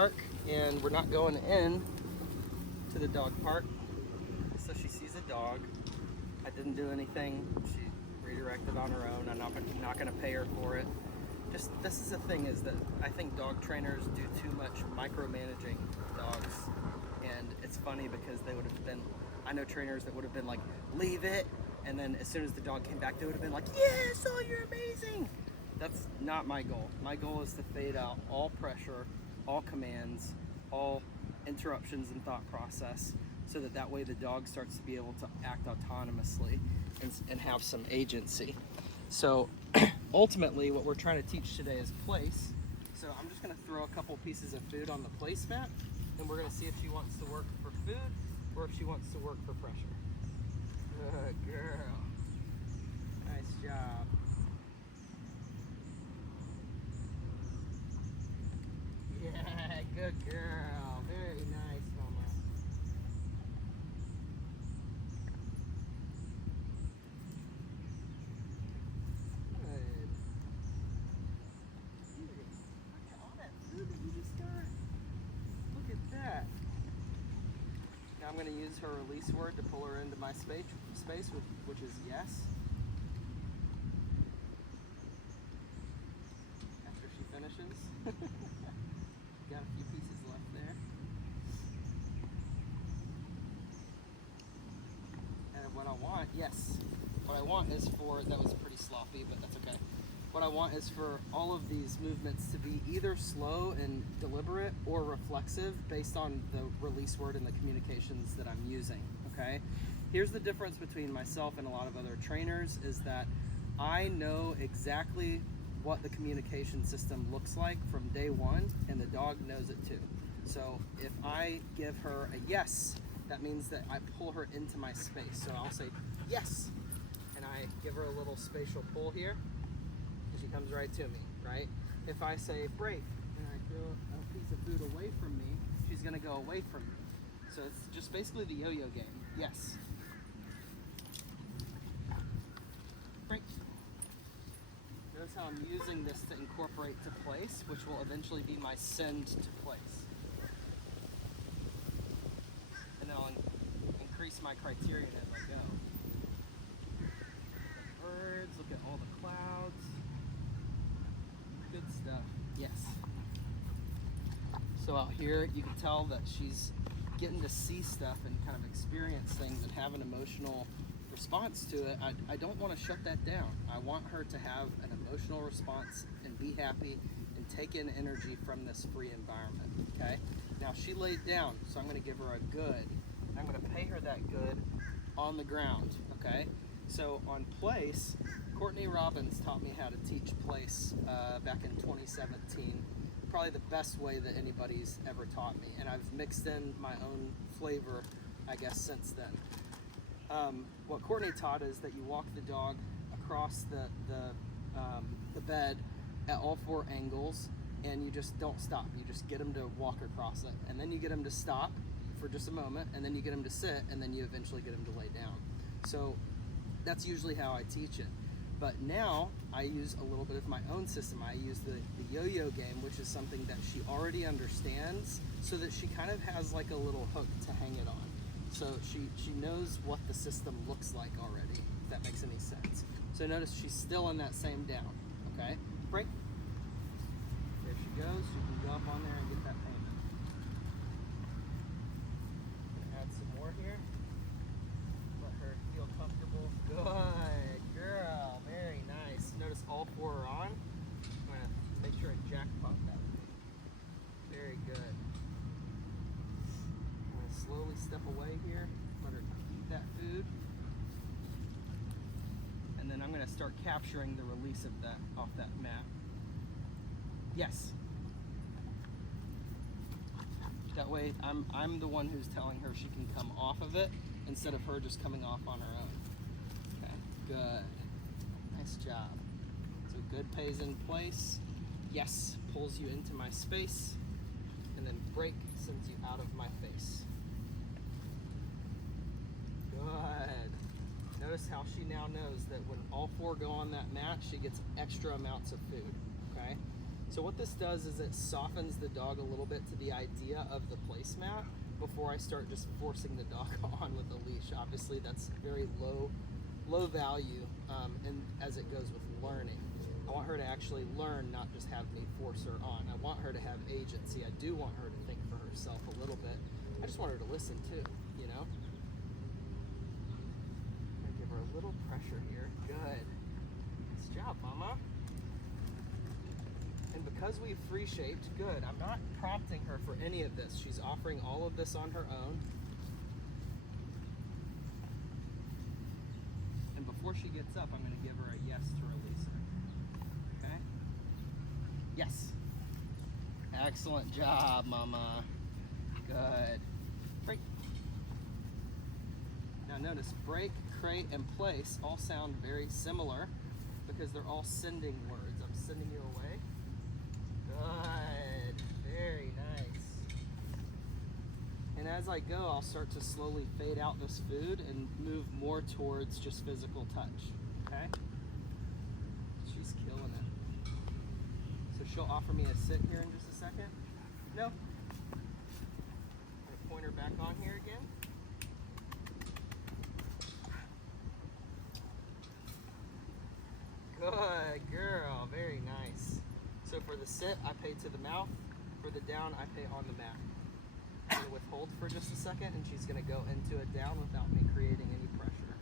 park, and we're not going in to the dog park. So she sees a dog. I didn't do anything. She redirected on her own. I'm not going to pay her for it. Just, this is the thing, is that I think dog trainers do too much micromanaging dogs. And it's funny because they would have been, I know trainers that would have been like, leave it. And then as soon as the dog came back, they would have been like, yes, oh, you're amazing. That's not my goal. My goal is to fade out all pressure, all commands, all interruptions in thought process, so that way the dog starts to be able to act autonomously and have some agency. So ultimately what we're trying to teach today is place. So I'm just going to throw a couple pieces of food on the placemat, and we're going to see if she wants to work for food or if she wants to work for pressure. Good girl. Nice job. Yeah, good girl. Very nice, mama. Good. Look at all that food that you just got. Look at that. Now I'm going to use her release word to pull her into my space, which is yes. After she finishes. Got a few pieces left there. And what I want, yes, what I want is for, that was pretty sloppy, but that's okay. What I want is for all of these movements to be either slow and deliberate or reflexive based on the release word and the communications that I'm using, okay? Here's the difference between myself and a lot of other trainers, is that I know exactly what the communication system looks like from day one, and the dog knows it too. So if I give her a yes, that means that I pull her into my space. So I'll say yes, and I give her a little spatial pull here, and she comes right to me, right? If I say break, and I throw a piece of food away from me, she's gonna go away from me. So it's just basically the yo-yo game. Yes. Break. Notice how I'm using this to incorporate to place, which will eventually be my send to place. And then I'll increase my criterion as I go. Look at the birds, look at all the clouds. Good stuff. Yes. So out here, you can tell that she's getting to see stuff and kind of experience things and have an emotional response to it. I don't want to shut that down. I want her to have an emotional response and be happy and take in energy from this free environment, okay? Now she laid down, so I'm going to give her a good. I'm going to pay her that good on the ground, okay? So on place, Courtney Robbins taught me how to teach place back in 2017. Probably the best way that anybody's ever taught me, and I've mixed in my own flavor, I guess, since then. What Courtney taught is that you walk the dog across the bed at all four angles, and you just don't stop. You just get him to walk across it, and then you get him to stop for just a moment, and then you get him to sit, and then you eventually get him to lay down. So that's usually how I teach it. But now I use a little bit of my own system. I use the yo-yo game, which is something that she already understands, so that she kind of has like a little hook to hang it on. So she knows what the system looks like already, if that makes any sense. So notice she's still in that same down, okay? Break. There she goes. She can go up on there and get that payment. Gonna add some more here. Let her feel comfortable. Good girl. Very nice. Notice all four are on. I'm gonna make sure I jackpot that. Very good. Slowly step away here, let her eat that food, and then I'm going to start capturing the release of that off that mat. Yes. That way I'm the one who's telling her she can come off of it instead of her just coming off on her own. Okay, good. Nice job. So good pays in place. Yes pulls you into my space, and then break sends you out of my face. Good. Notice how she now knows that when all four go on that mat, she gets extra amounts of food, okay? So what this does is it softens the dog a little bit to the idea of the placemat before I start just forcing the dog on with a leash. Obviously that's very low value, and as it goes with learning. I want her to actually learn, not just have me force her on. I want her to have agency. I do want her to think for herself a little bit. I just want her to listen too, you know? I'm gonna give her a little pressure here. Good. Nice job, Mama. And because we've free shaped, good. I'm not prompting her for any of this. She's offering all of this on her own. And before she gets up, I'm gonna give her a yes to release her. Okay? Yes. Excellent job, Mama. Good. Break. Now notice break, crate, and place all sound very similar because they're all sending words. I'm sending you away. Good. Very nice. And as I go, I'll start to slowly fade out this food and move more towards just physical touch. Okay? She's killing it. So she'll offer me a sit here in just a second. No. I'm gonna point her back on here again. Good girl. Very nice. So for the sit, I pay to the mouth. For the down, I pay on the mat. I'm gonna withhold for just a second, and she's gonna go into a down without me creating any pressure.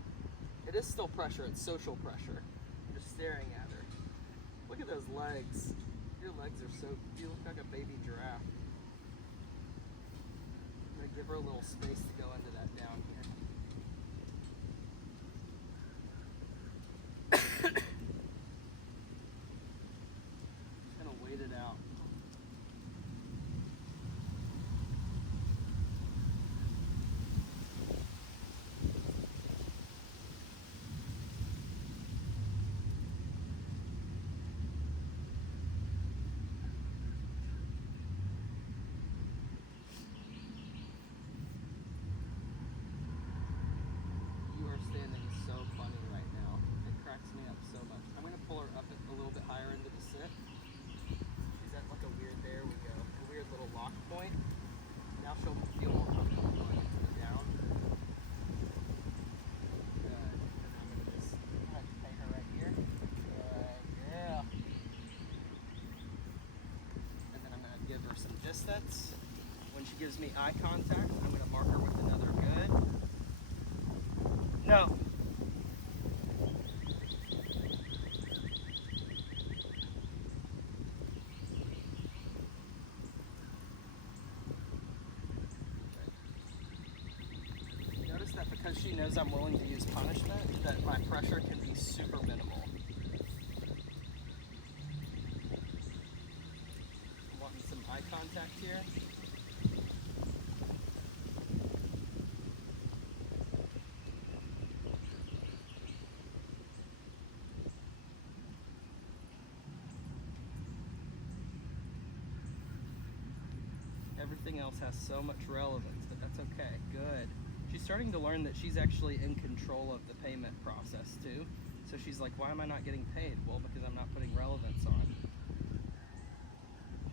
It is still pressure, it's social pressure. I'm just staring at her. Look at those legs. Your legs are so, you look like a baby giraffe. I'm gonna give her a little space to go into that down here. Wait it out. You are standing so funny right now. It cracks me up so much. I'm going to pull her up a little bit higher into the sit. Like a weird, there we go, a weird little lock point. Now she'll feel more comfortable going into the down. Good. And I'm gonna just pay her right here. Good girl. And then I'm gonna give her some distance. When she gives me eye contact, I'm gonna mark her with another good. No. That because she knows I'm willing to use punishment, that my pressure can be super minimal. I'm wanting some eye contact here. Everything else has so much relevance, but that's okay. Good. She's starting to learn that she's actually in control of the payment process too. So she's like, why am I not getting paid? Well, because I'm not putting relevance on.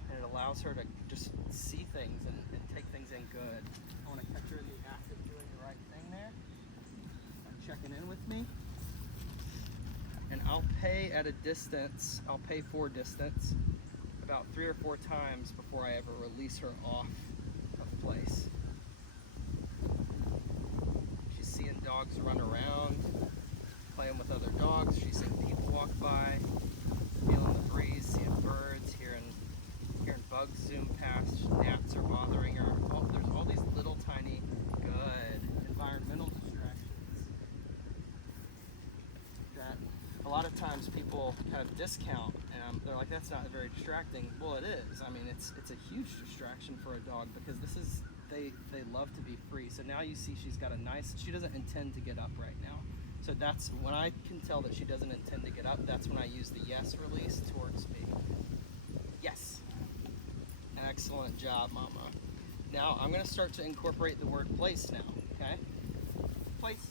And it allows her to just see things and take things in good. I want to catch her in the act of doing the right thing there. Checking in with me. And I'll pay at a distance, I'll pay for distance about 3 or 4 times before I ever release her off of place. Seeing dogs run around, playing with other dogs. She's seeing people walk by, feeling the breeze, seeing birds, hearing bugs zoom past. Gnats are bothering her. There's all these little tiny good environmental distractions that a lot of times people kind of discount, and they're like, that's not very distracting. Well, it is. I mean, it's a huge distraction for a dog because this is, they love to be free. So now you see she's got a nice, she doesn't intend to get up right now. So that's when I can tell that she doesn't intend to get up, that's when I use the yes release towards me. Yes. Excellent job, Mama. Now I'm gonna start to incorporate the word place now, okay? Place.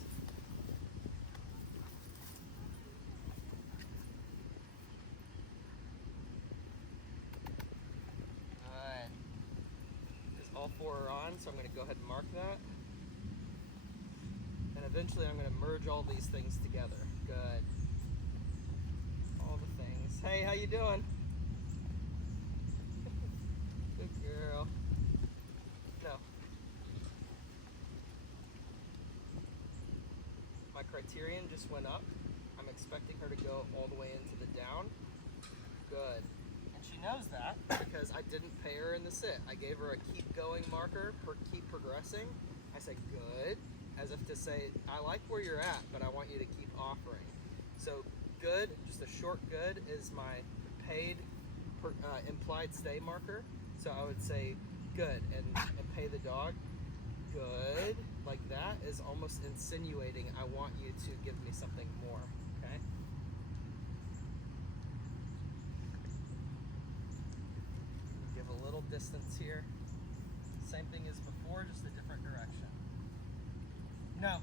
All four are on, so I'm going to go ahead and mark that. And eventually I'm going to merge all these things together. Good. All the things. Hey, how you doing? Good girl. No. My criterion just went up. I'm expecting her to go all the way into the down. Good. And she knows that because I didn't pay her in the sit. I gave her a keep going marker for keep progressing. I said good, as if to say, I like where you're at, but I want you to keep offering. So good, just a short good, is my paid implied stay marker. So I would say good and pay the dog. Good, like that is almost insinuating I want you to give me something more, okay? Give a little distance here. Same thing as before, just a different direction. No.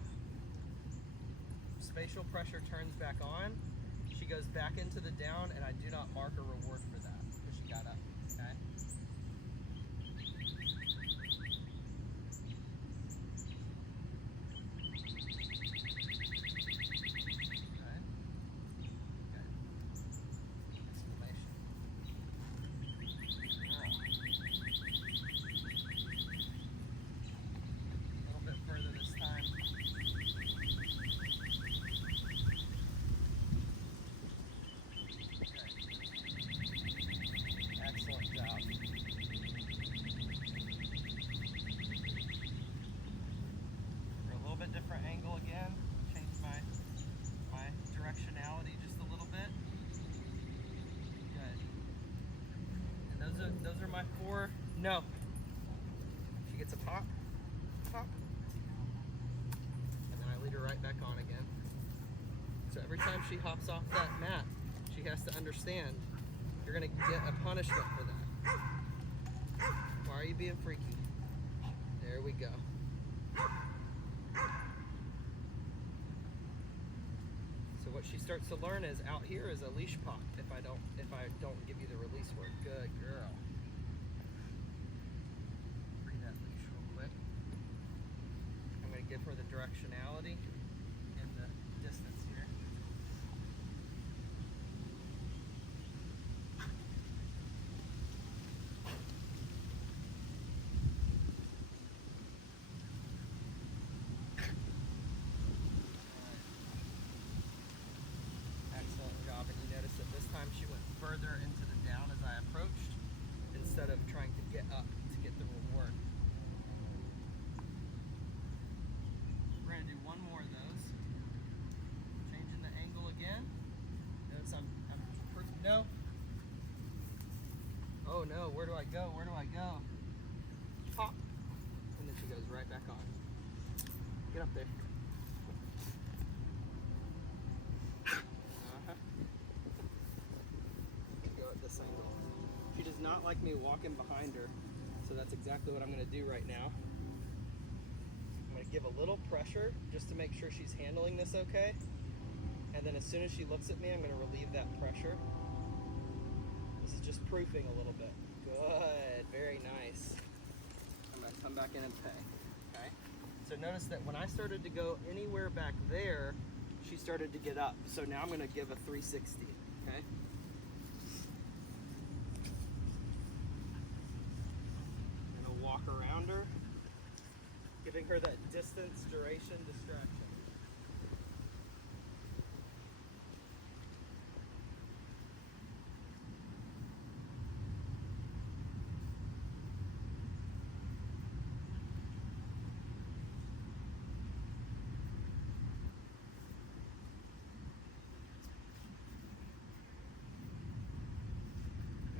Spatial pressure turns back on. She goes back into the down, and I do not mark a reward for that because she got up, okay? Different angle again, change my directionality just a little bit. Good. And those are my four. No. She gets a pop, pop, and then I lead her right back on again. So every time she hops off that mat, she has to understand you're gonna get a punishment for that. Why are you being freaky? There we go. What she starts to learn is out here is a leash pop if I don't give you the release word. Good girl. Free that leash real quick. I'm going to give her the directionality and the distance here. She went further into the down as I approached instead of trying to get up to get the reward. We're going to do one more of those. Changing the angle again. Notice I'm no. Oh no, where do I go? Where do I go? Pop. And then she goes right back on. Get up there. This angle. She does not like me walking behind her, so that's exactly what I'm going to do right now. I'm going to give a little pressure just to make sure she's handling this okay, and then as soon as she looks at me, I'm going to relieve that pressure. This is just proofing a little bit. Good, very nice. I'm going to come back in and pay, okay? So notice that when I started to go anywhere back there, she started to get up. So now I'm going to give a 360, okay? Walk around her, giving her that distance, duration, distraction.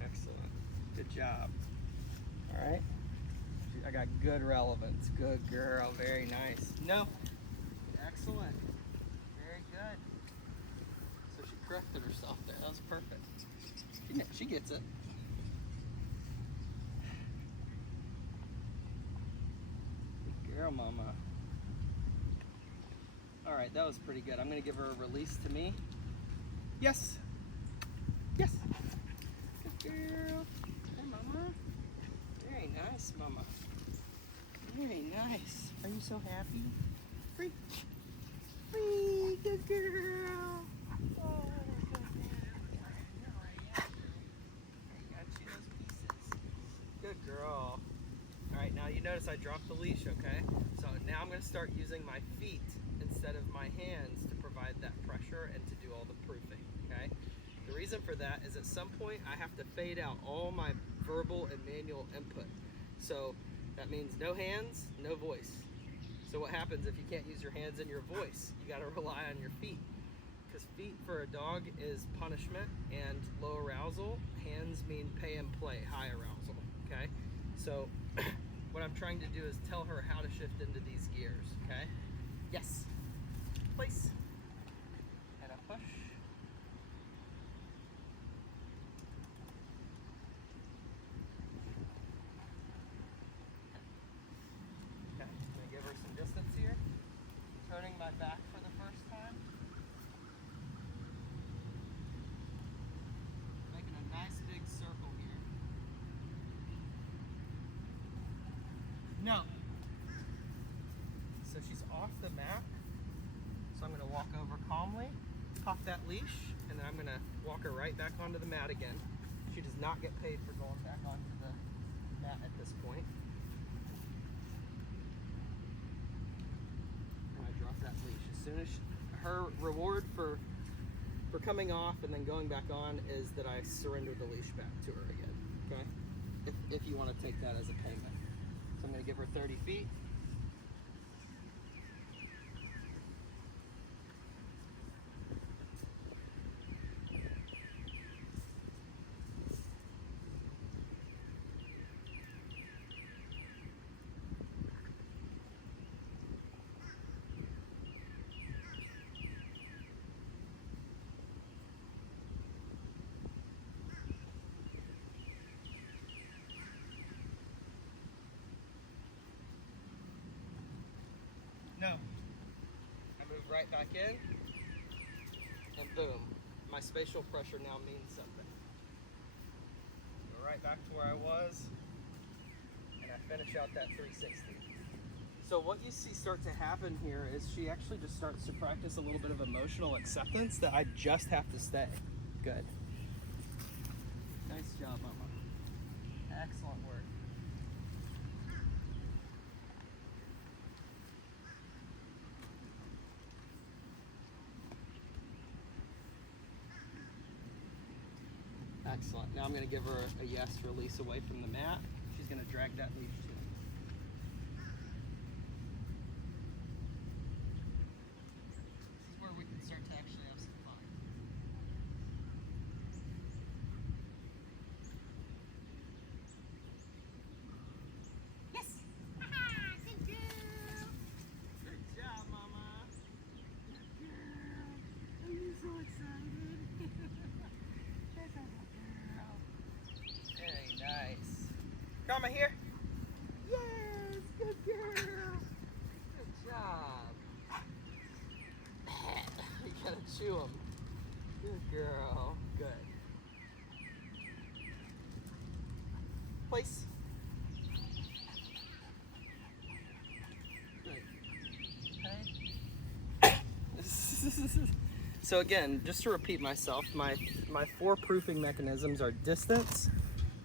Excellent. Good job. All right. I got good relevance. Good girl. Very nice. No. Excellent. Very good. So she corrected herself there. That was perfect. She gets it. Good girl, mama. All right, that was pretty good. I'm going to give her a release to me. Yes. Yes. Good girl. Hey, mama. Very nice, mama. Very nice. Are you so happy? Free. Free. Good girl. Oh, good girl. I got you those pieces. Good girl. Alright, now you notice I dropped the leash, okay? So now I'm going to start using my feet instead of my hands to provide that pressure and to do all the proofing, okay? The reason for that is at some point I have to fade out all my verbal and manual input. So that means no hands, no voice. So what happens if you can't use your hands and your voice? You got to rely on your feet. Because feet for a dog is punishment and low arousal. Hands mean pay and play, high arousal, okay? So what I'm trying to do is tell her how to shift into these gears, okay? Yes. Place. And a push. Okay, I'm gonna give her some distance here. Turning my back for the first time. Making a nice big circle here. No. So she's off the mat. So I'm going to walk over calmly, pop that leash, and then I'm going to walk her right back onto the mat again. She does not get paid for going back onto the mat at this point. And I drop that leash. As soon as her reward for coming off and then going back on is that I surrender the leash back to her again. Okay? If you want to take that as a payment. So I'm going to give her 30 feet. No. I move right back in, and boom. My spatial pressure now means something. Go right back to where I was, and I finish out that 360. So what you see start to happen here is she actually just starts to practice a little bit of emotional acceptance that I just have to stay. Good. Nice job, Mama. Excellent work. Excellent. Now I'm going to give her a yes release away from the mat. She's going to drag that leash to me. This is where we can start to actually have some fun. Yes! Good girl! Good job, Mama! Good girl! Are you so excited? Very nice. Karma here. Yes, good girl. Good job. You gotta chew them. Good girl. Good. Place. Good. Okay. So again, just to repeat myself, my 4 proofing mechanisms are distance,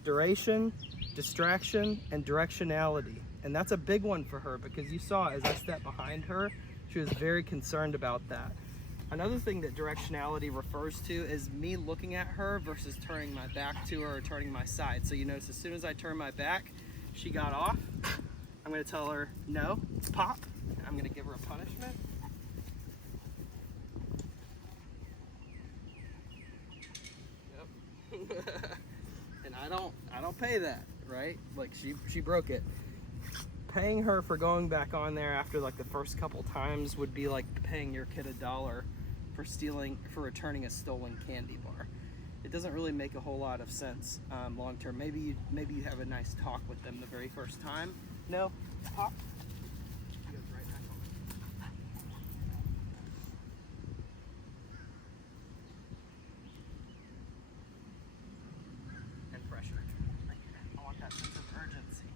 duration, distraction, and directionality. And that's a big one for her because you saw as I stepped behind her, she was very concerned about that. Another thing that directionality refers to is me looking at her versus turning my back to her or turning my side. So you notice as soon as I turn my back, she got off. I'm going to tell her no, pop. I'm going to give her a punishment. And I don't pay that, right? Like she broke it. Paying her for going back on there after like the first couple times would be like paying your kid $1 for returning a stolen candy bar. It doesn't really make a whole lot of sense long term. Maybe you have a nice talk with them the very first time. No, pop. She goes right back on. And pressure. I want that sense of urgency.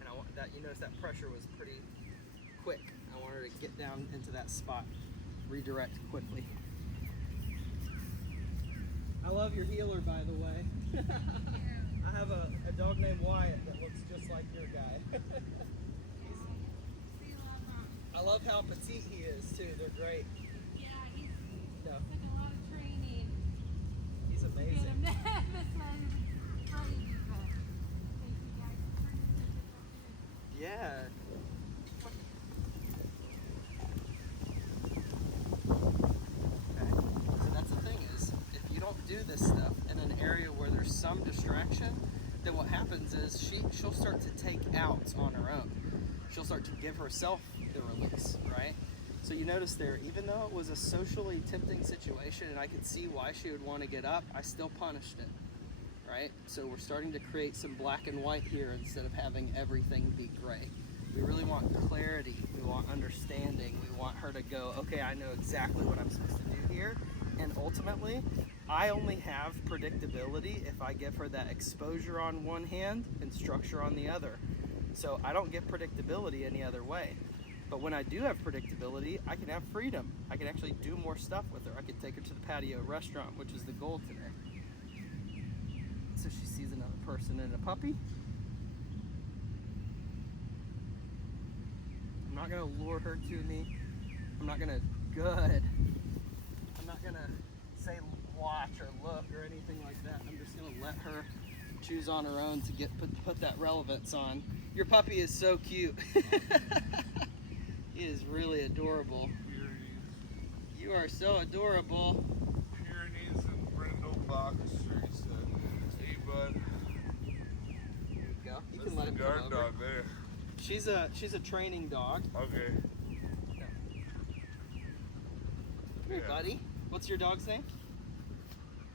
And I want that, you notice that pressure was pretty quick. I want her to get down into that spot, redirect quickly. I love your heeler, by the way. I have a dog named Wyatt that looks just like your guy. I love how petite he is too. They're great. Yeah, he's took a lot of training. He's Get him amazing. this one is crazy, but thank you guys for this. Yeah. Okay. So that's the thing is, if you don't do this stuff in an area where there's some distraction, then what happens is she'll start to take outs on her own. She'll start to give herself the release, right? So you notice there, even though it was a socially tempting situation and I could see why she would want to get up, I still punished it, right? So we're starting to create some black and white here instead of having everything be gray. We really want clarity, we want understanding, we want her to go, okay, I know exactly what I'm supposed to do here, and ultimately, I only have predictability if I give her that exposure on one hand and structure on the other. So I don't get predictability any other way. But when I do have predictability, I can have freedom. I can actually do more stuff with her. I could take her to the patio restaurant, which is the goal today. So she sees another person and a puppy. I'm not gonna lure her to me. I'm not gonna, good. I'm not gonna say watch or look or anything like that. I'm just gonna let her choose on her own to put that relevance on. Your puppy is so cute. He is really adorable. Pyrenees. You are so adorable. Pyrenees and Brindle Boxer, he said. Hey, bud. There you go. You That's can let the him guard come over. dog there. She's a training dog. Okay. Come here, Yeah. buddy. What's your dog's name?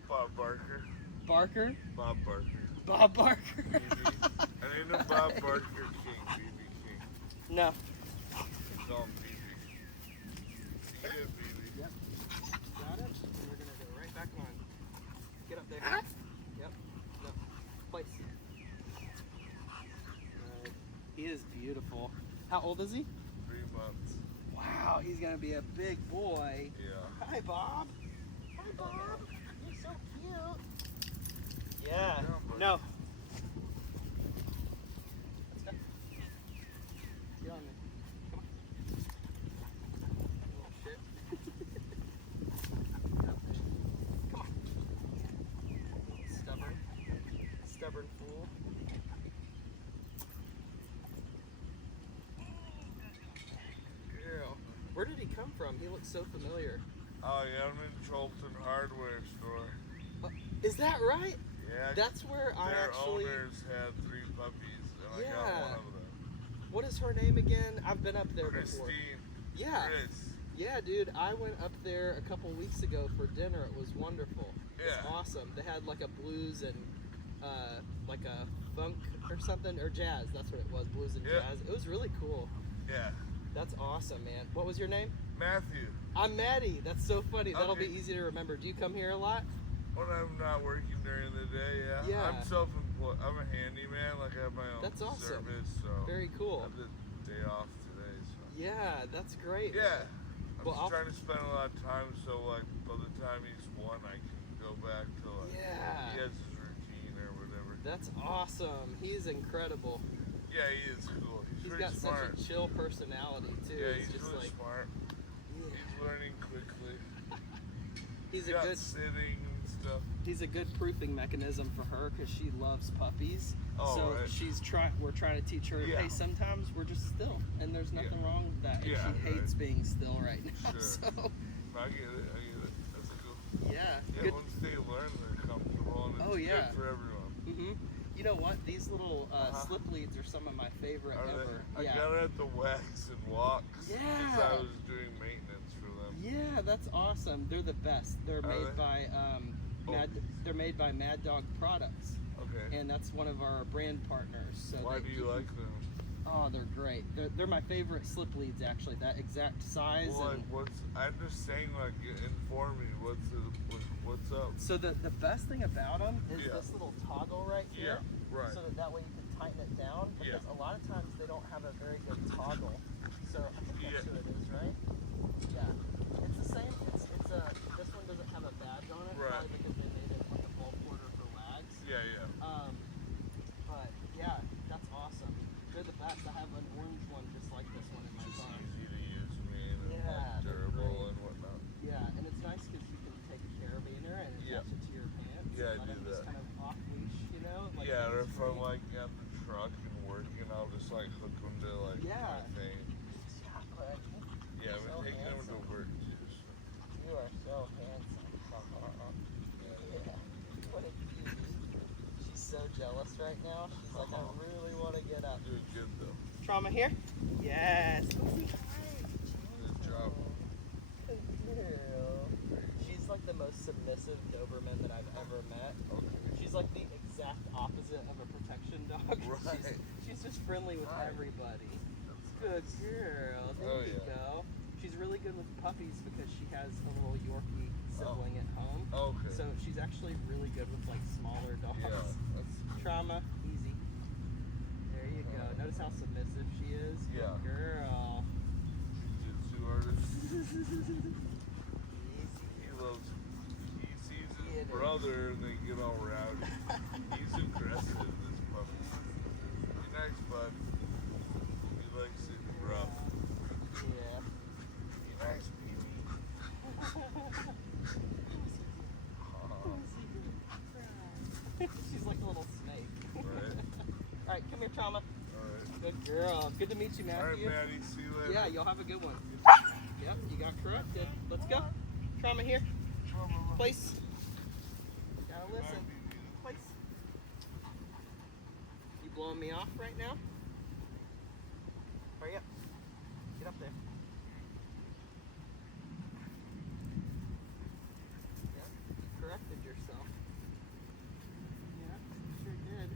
Bob Barker. Barker? Bob Barker. Bob Barker. BB. I named him Bob Barker King. BB King. No. Call him BB. He is BB. Yep. Got it. And we're gonna go right back on. Get up there. Yep. No. Place. Right. He is beautiful. How old is he? 3 months. Wow, he's gonna be a big boy. Yeah. Hi, Bob. Hi, Bob. You're so cute. Yeah. Sit down, buddy. No. Let's go. Get on there. Come on. Little shit. Get up there. Come on. Stubborn. Stubborn fool. Girl. Where did he come from? He looks so familiar. Oh, yeah, I'm in Cholton Hardware Store. Is that right? Yeah. That's where I their actually. owners had 3 puppies, and I got Yeah. one of them. What is her name again? I've been up there before. Christine. Yeah. Chris. Yeah, dude. I went up there a couple weeks ago for dinner. It was wonderful. It was Yeah. awesome. They had like a blues and like a funk or something, or jazz. That's what it was. Blues and Yeah. jazz. It was really cool. Yeah. That's awesome, man. What was your name? Matthew. I'm Maddie. That's so funny. That'll be Okay. easy to remember. Do you come here a lot? When I'm not working during the day, yeah. Yeah. I'm self-employed. I'm a handyman. Like I have my own That's awesome. service, so Very I cool. have the day off today. So Yeah, that's great. yeah, I'm Well, just I'll- trying to spend a lot of time. So like by the time he's 1, I can go back to like Yeah. he has his routine or whatever. That's awesome. He's incredible. Yeah, he is cool. He's He's pretty got smart. such a chill personality too. Yeah, he's he's just really like smart. yeah. He's learning quickly. He's a got good sitting and stuff. he's a good proofing mechanism for her because she loves puppies. Oh, so right. we're trying to teach her, Yeah. hey, sometimes we're just still, and there's nothing wrong with that. And Yeah, she hates being still right now. Sure. So I get it. I get it. That's cool. yeah, Yeah, good. once they learn, they're comfortable, and it's Oh, yeah. good for everyone. hmm You know what? These little Uh-huh. slip leads are some of my favorite Are they- ever. I Yeah. got it at the wax and walks because Yeah. I was doing maintenance for them. Yeah, that's awesome. They're the best. They're Are made they? by Oh. they're made by Mad Dog Products, Okay. and that's one of our brand partners. So Why they do you keep- like them? Oh, they're great. They're my favorite slip leads actually. That exact size. Well, like, And I'm just saying, like, inform me. What's up? so the best thing about them is Yeah. this little toggle right here. Yeah, right. So that way you can tighten it down because a lot of times they don't have a very good toggle. So I think that's who it is, right? Yeah. It's the same. It's a. This one doesn't have a badge on it, Right. probably because they made it like a ball quarter for wags. Yeah, yeah. But yeah, that's awesome. They're the best. I have an orange one just like this one in my Just car. easy to use, man, and Yeah, like they're durable great. and whatnot. Yeah, and it's nice because you can take a carabiner and attach it to your pants. Yeah, I and let do them just that. kind of off leash, you know? Like Yeah, or if hands-free. I'm like at the truck and working, I'll just like hook them to like Yeah. my thing. Yeah, I've So been taking them to handsome. work too. So. You are so handsome. Yeah. What a cutie. She's so jealous right now. She's like, I really want to get up. Doing good though. Trauma here? Yes. Good job. Good girl. She's like the most submissive Doberman that I've ever met. Okay. She's like the exact opposite of a protection dog. Right. She's just friendly with everybody. Good girl. There Oh, you yeah. go. She's really good with puppies because she has a little Yorkie sibling at home. Okay. So she's actually really good with like smaller dogs. Yeah, that's Trauma, easy. There you go. Notice how submissive she is. Good Yeah. girl. jiu-jitsu artist. Easy. He sees his It is. brother and they get all rowdy. He's aggressive, this puppy. Be nice, bud. He likes it rough. Yeah. Be nice, baby. She's like a little snake. Right. All right, come here, Trauma. Alright. Good girl. Good to meet you, Alright, Matthew. Maddie, see you later. Yeah, you'll have a good one. Yep, you got corrected. Let's go. Trauma here. Place. Gotta listen. Place. You blowing me off right now? Hurry up. Get up there. Yep, you corrected yourself. Yeah, you sure did.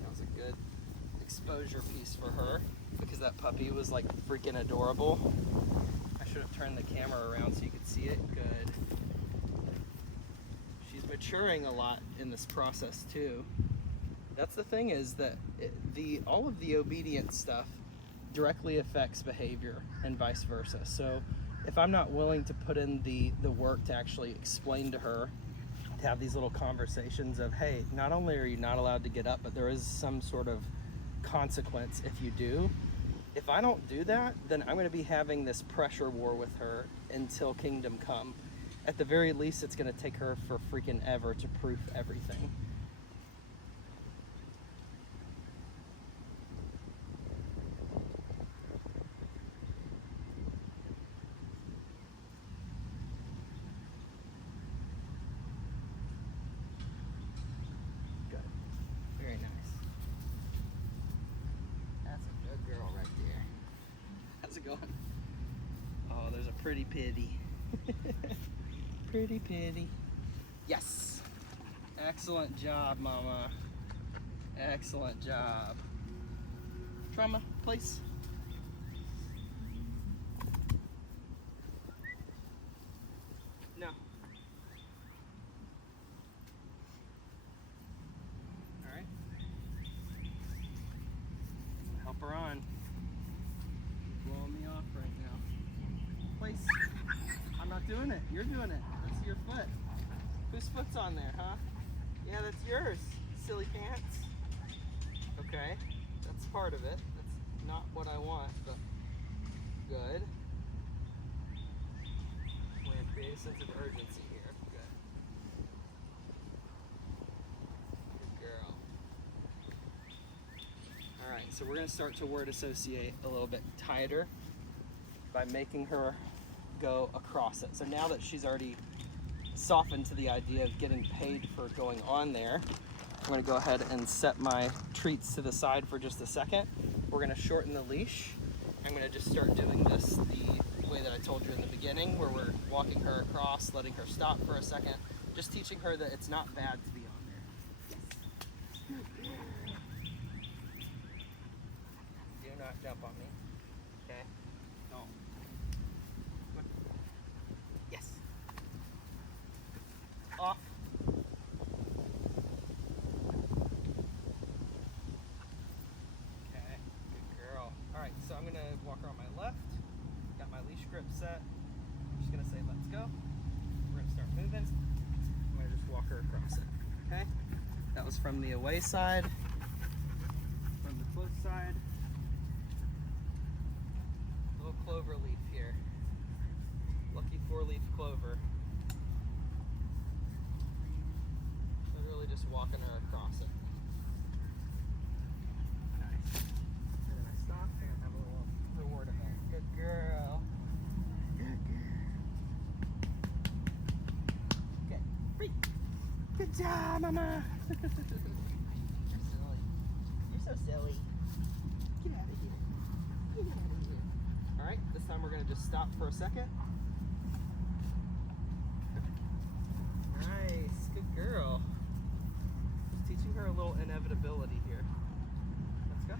That was a good exposure piece for her because that puppy was like freaking adorable. I should have turned the camera around so you could see it. Good. She's maturing a lot in this process too. That's the thing is that all of the obedience stuff directly affects behavior and vice versa. So if I'm not willing to put in the work to actually explain to her, to have these little conversations of, hey, not only are you not allowed to get up, but there is some sort of consequence if you do. If I don't do that, then I'm going to be having this pressure war with her until kingdom come. At the very least, it's going to take her for freaking ever to proof everything. Good. Very nice. That's a good girl right there. How's it going? Oh, there's a pretty pitty. Pretty pitty. Yes. Excellent job, Mama. Excellent job. Trauma, place. No. All right. Help her on. Blowing me off right now. Place. I'm not doing it. You're doing it. That's your foot. Whose foot's on there, huh? Yeah, that's yours, silly pants. Okay, that's part of it. That's not what I want, but good. I'm gonna create a sense of urgency here. Good. Good girl. All right, so we're gonna start to word associate a little bit tighter by making her go across it. So now that she's already softened to the idea of getting paid for going on there, I'm gonna go ahead and set my treats to the side for just a second. We're gonna shorten the leash. I'm gonna just start doing this the way that I told you in the beginning, where we're walking her across, letting her stop for a second, just teaching her that it's not bad to be on there. Do not jump on me, okay? No. Yes. Off. Okay, good girl. All right, so I'm gonna walk her on my left. Got my leash grip set. I'm just gonna say, let's go. We're gonna start moving. I'm gonna just walk her across it, okay? That was from the away side. From the close side. Little clover leaf here. Lucky 4-leaf clover. Literally just walking her across it. Nice. And then I stop and I have a little reward event. Good girl. Good girl. Okay, free. Good job, mama. You're silly. You're so silly. Get out of here. Get out of here. All right, this time we're gonna just stop for a second. Nice, good girl. Just teaching her a little inevitability here. Let's go.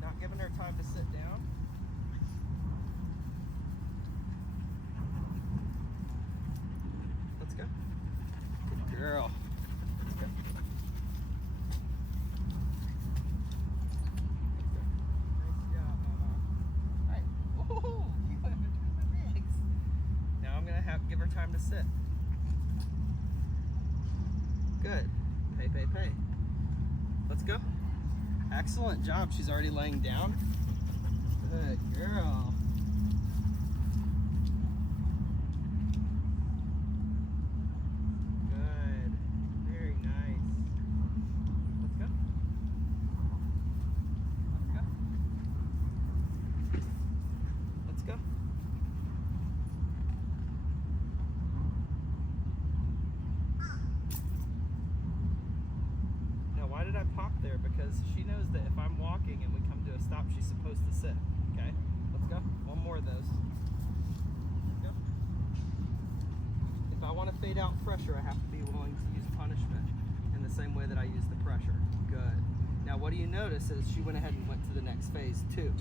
Not giving her time to sit down. Let's go. Good girl. Let's go. Nice job, mama. All right. Oh, you went between my legs. Now I'm gonna give her time to sit. Good. Pay. Let's go. Excellent job. She's already laying down. Good girl. Good. Very nice. Let's go. Let's go. Let's go. Now, why did I pop there? Because she knows that if I'm walking and we come to a stop, she's supposed to sit. Okay? Let's go. One more of those. Let's go. If I want to fade out pressure, I have to be willing to use punishment in the same way that I use the pressure. Good. Now, what do you notice is she went ahead and went to the next phase too.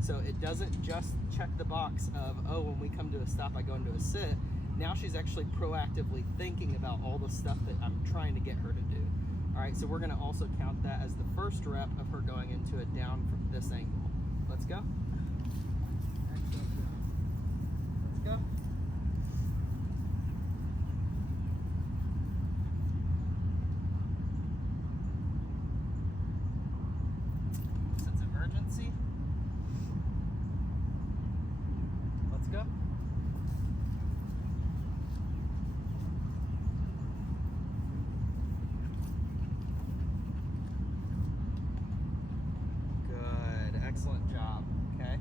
So it doesn't just check the box of, oh, when we come to a stop, I go into a sit. Now she's actually proactively thinking about all the stuff that I'm trying to get her to do. All right, so we're gonna also count that as the first rep of her going into a down from this angle. Let's go. Excellent job. Let's go. Sense of urgency. Let's go. Good, excellent job, okay?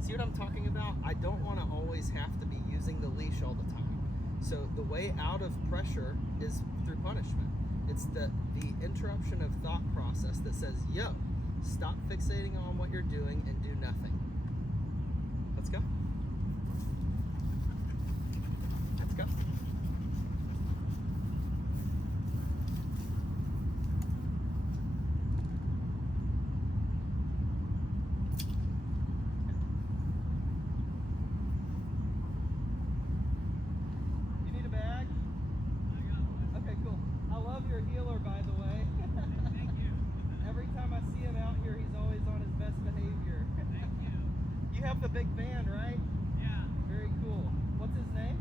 See what I'm talking about? I don't want to always have to be using the leash all the time. So the way out of pressure is through punishment. It's the interruption of thought process that says, yo, stop fixating on what you're doing and do nothing. Let's go. Let's go. You need a bag? Okay, cool. I love your healer, by the way. Thank you. Every time I see him out here, he's always on his best behavior. Thank you. You have the big van, right? Yeah. Very cool. What's his name?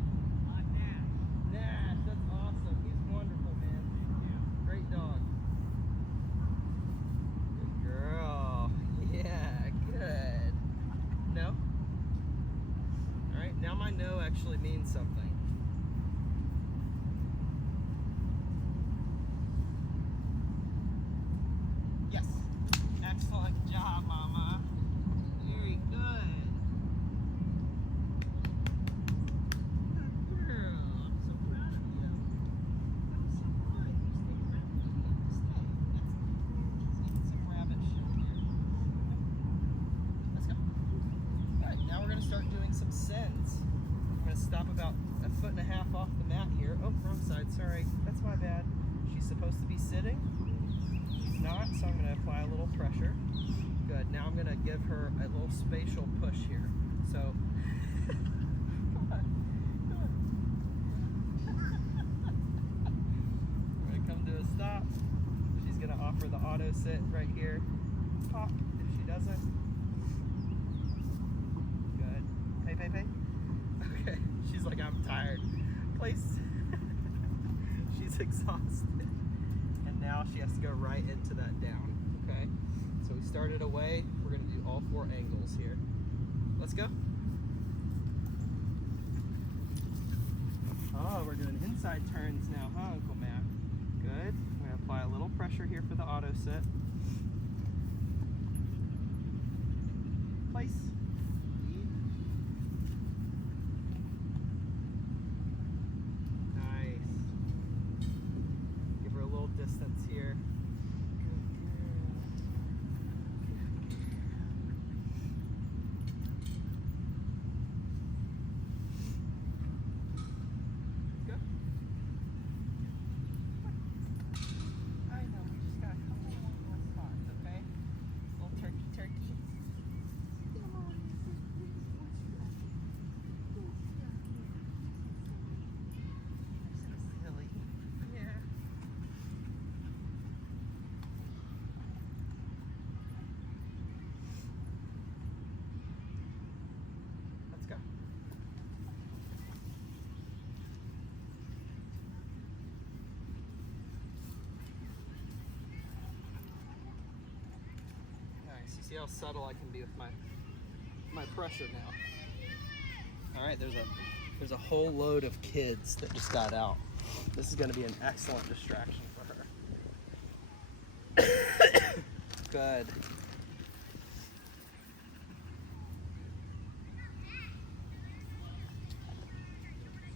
Nash. Nash. That's awesome. He's wonderful, man. Thank you. Great dog. Good girl. Yeah, good. No? Alright, now my no actually means something. Yes. Excellent job, Mama. Very good. Good girl. I'm so proud of you. sends. I'm gonna stop about a foot and a half off the mat here. Oh, wrong side, sorry. That's my bad. She's supposed to be sitting. She's not, so I'm gonna apply a little pressure. Good, now I'm gonna give her a little spatial push here. So, come on. We're gonna come to a stop. She's gonna offer the auto sit right here. Pop if she doesn't. Good. Pay, pay, pay. Okay. She's like, I'm tired. Place. She's exhausted. And now she has to go right into that down. Okay. So we started away. We're gonna do all 4 angles here. Let's go. Oh, we're doing inside turns now, huh, Uncle Matt? Good. I'm gonna apply a little pressure here for the auto sit. Place. Lead. Nice. Give her a little distance here. Good girl. Go. I know, we just got a couple more little spots, okay? Little turkey, turkey. So silly. Yeah. Let's go. Nice. You see how subtle I can be with my pressure now. All right, there's a whole load of kids that just got out. This is going to be an excellent distraction for her. Good.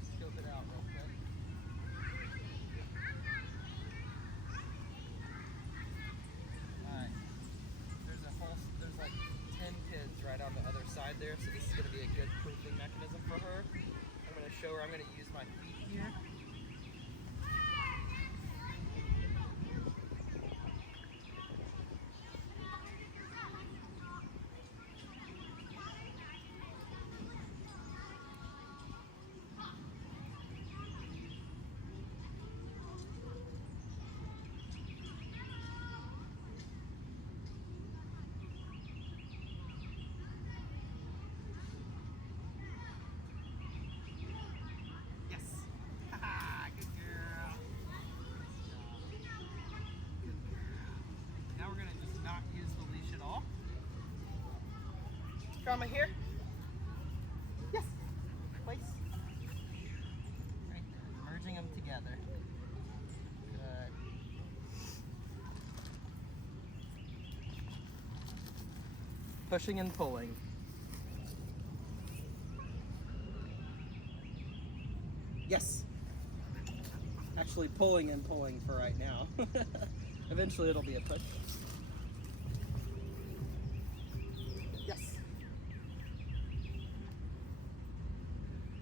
Scope it out real quick. Alright. There's like 10 kids right on the other side there, so this is going to be a good proofing mechanism for her. I'm going to show her I'm going to use my feet here. Yes. Good girl. Good girl. Now we're going to just not use the leash at all. Drama here. Yes. Place. Right there. Merging them together. Good. Pushing and pulling. Yes. Actually pulling and pulling for right now. Eventually it'll be a push. Yes.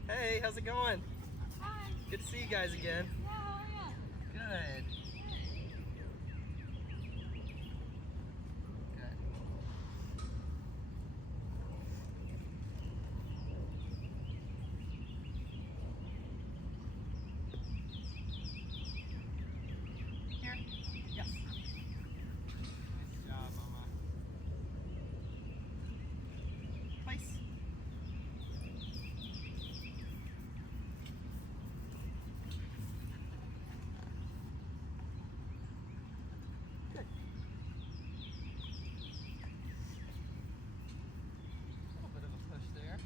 Hey, how's it going? Hi. Good to see you guys again. Yeah, how are ya? Good. Good. Here. Yes. Nice job, Mama. Place. Good. A little bit of a push there.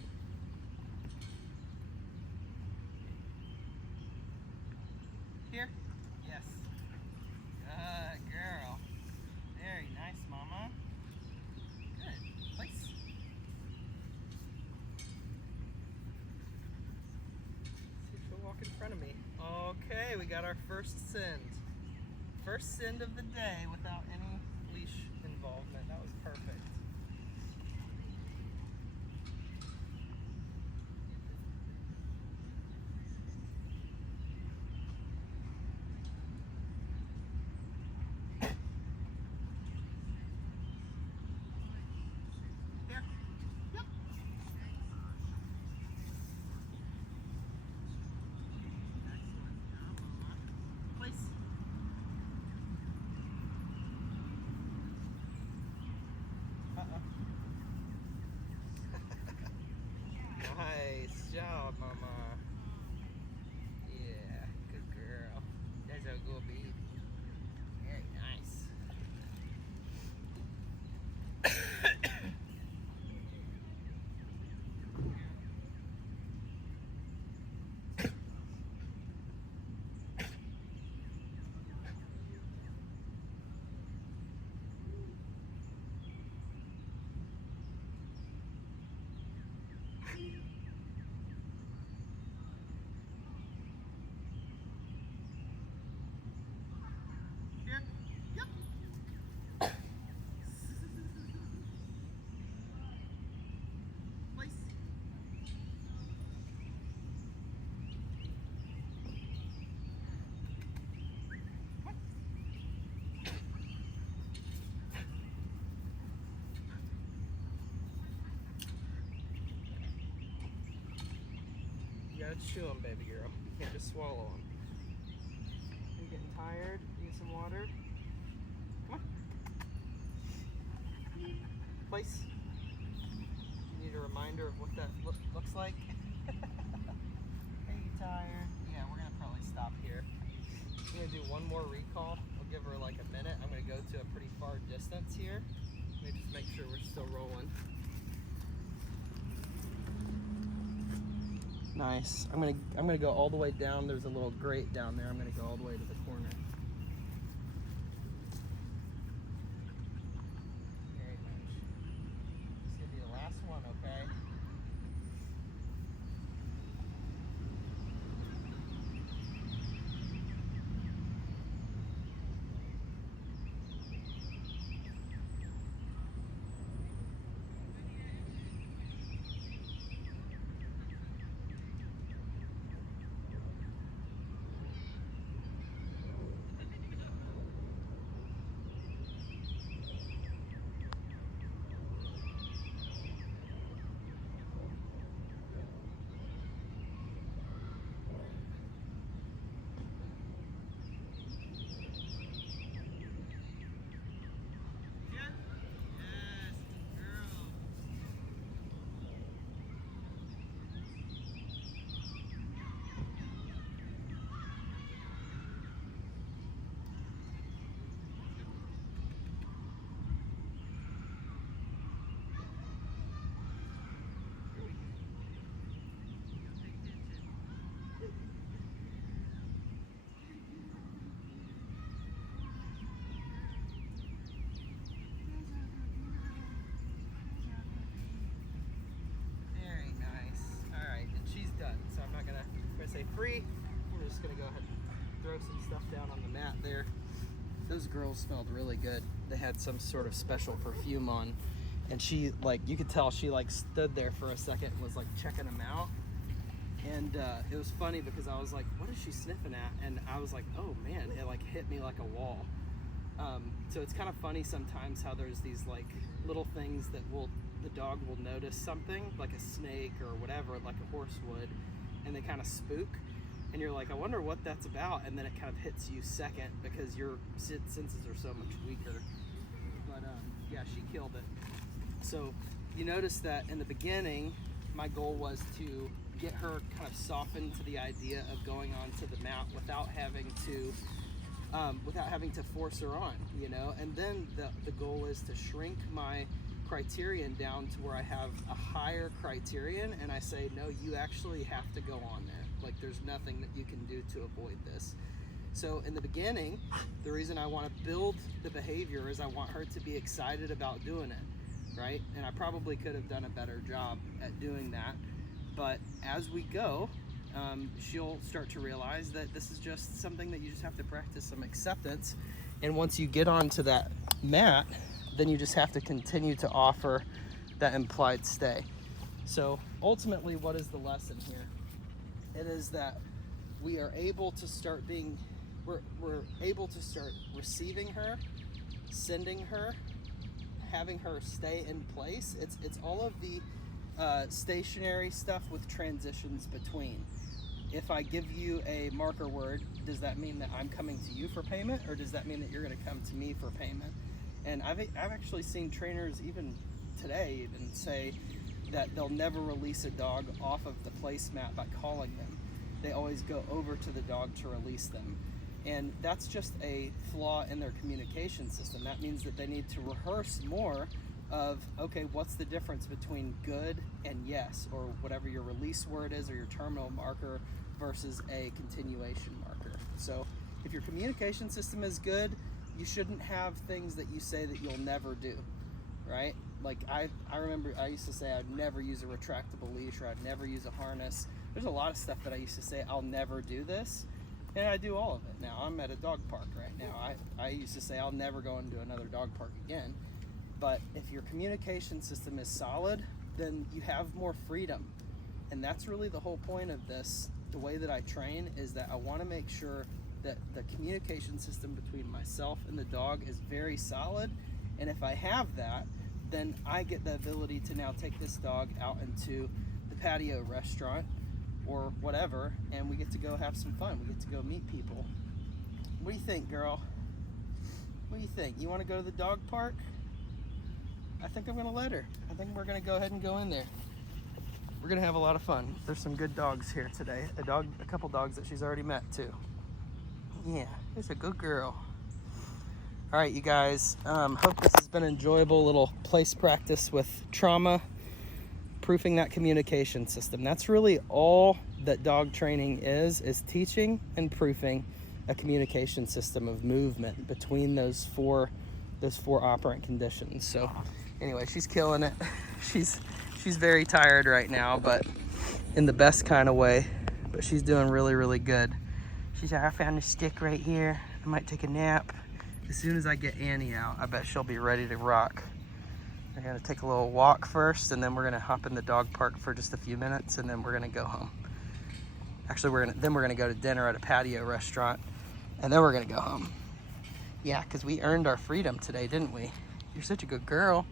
Here? Yes. Good girl. Very nice, Mama. Good. Place. See if she'll walk in front of me. Okay, we got our first send. First send of the day without any leash involvement. That was perfect. job, mama. Yeah, good girl. That's a good baby. Very nice. Here. Yep. Place. You gotta chew them, baby girl. You can't just swallow them. You getting tired? Need some water? Come on. Place. You need a reminder of what that looks like. Are you tired? Yeah, we're gonna probably stop here. I'm gonna do one more recall. I'll give her like a minute. I'm gonna go to a pretty far distance here. Let me just make sure we're still rolling. Nice. I'm gonna go all the way down. There's a little grate down there. I'm gonna go all the way to the corner. Very much. This is gonna be the last one, okay? Very nice. Alright, and she's done. So I'm gonna say free. We're just gonna go ahead and throw some stuff down on the mat there. Those girls smelled really good. They had some sort of special perfume on. And she, like, you could tell she like stood there for a second and was like checking them out. And it was funny because I was like, what is she sniffing at? And I was like, oh man, it like hit me like a wall. So it's kind of funny sometimes how there's these like little things that the dog will notice something, like a snake or whatever, like a horse would, and they kind of spook. And you're like, I wonder what that's about. And then it kind of hits you second because your senses are so much weaker. But yeah, she killed it. So you notice that in the beginning, my goal was to get her kind of softened to the idea of going onto the mat without having to force her on, you know. And then the goal is to shrink my criterion down to where I have a higher criterion, and I say, no, you actually have to go on there. Like, there's nothing that you can do to avoid this. So in the beginning, the reason I want to build the behavior is I want her to be excited about doing it, right? And I probably could have done a better job at doing that. But as we go, she'll start to realize that this is just something that you just have to practice some acceptance. And once you get onto that mat, then you just have to continue to offer that implied stay. So ultimately, what is the lesson here? It is that we are able to start we're able to start receiving her, sending her, having her stay in place. It's all of the stationary stuff with transitions between. If I give you a marker word, does that mean that I'm coming to you for payment, or does that mean that you're going to come to me for payment? And I've actually seen trainers even today even say, that they'll never release a dog off of the placemat by calling them. They always go over to the dog to release them. And that's just a flaw in their communication system. That means that they need to rehearse more of, okay, what's the difference between good and yes, or whatever your release word is, or your terminal marker versus a continuation marker. So if your communication system is good, you shouldn't have things that you say that you'll never do, right? Like I remember I used to say I'd never use a retractable leash, or I'd never use a harness. There's a lot of stuff that I used to say I'll never do this, and I do all of it now. I'm at a dog park right now. I used to say I'll never go into another dog park again. But if your communication system is solid, then you have more freedom. And that's really the whole point of this. The way that I train is that I want to make sure that the communication system between myself and the dog is very solid. And if I have that, then I get the ability to now take this dog out into the patio restaurant or whatever, and we get to go have some fun. We get to go meet people. What do you think, girl? What do you think? You want to go to the dog park? I think I'm gonna let her. I think we're gonna go ahead and go in there. We're gonna have a lot of fun. There's some good dogs here today. A couple dogs that she's already met too. Yeah, it's a good girl. All right, you guys. Hope this has been an enjoyable little place practice with trauma, proofing that communication system. That's really all that dog training is teaching and proofing a communication system of movement between those four operant conditions. So anyway, she's killing it. She's very tired right now, but in the best kind of way. But she's doing really, really good. She's like, I found a stick right here. I might take a nap. As soon as I get Annie out, I bet she'll be ready to rock. We're gonna take a little walk first, and then we're gonna hop in the dog park for just a few minutes, and then we're gonna go home. Actually, we're gonna go to dinner at a patio restaurant, and then we're gonna go home. Yeah, because we earned our freedom today, didn't we? You're such a good girl.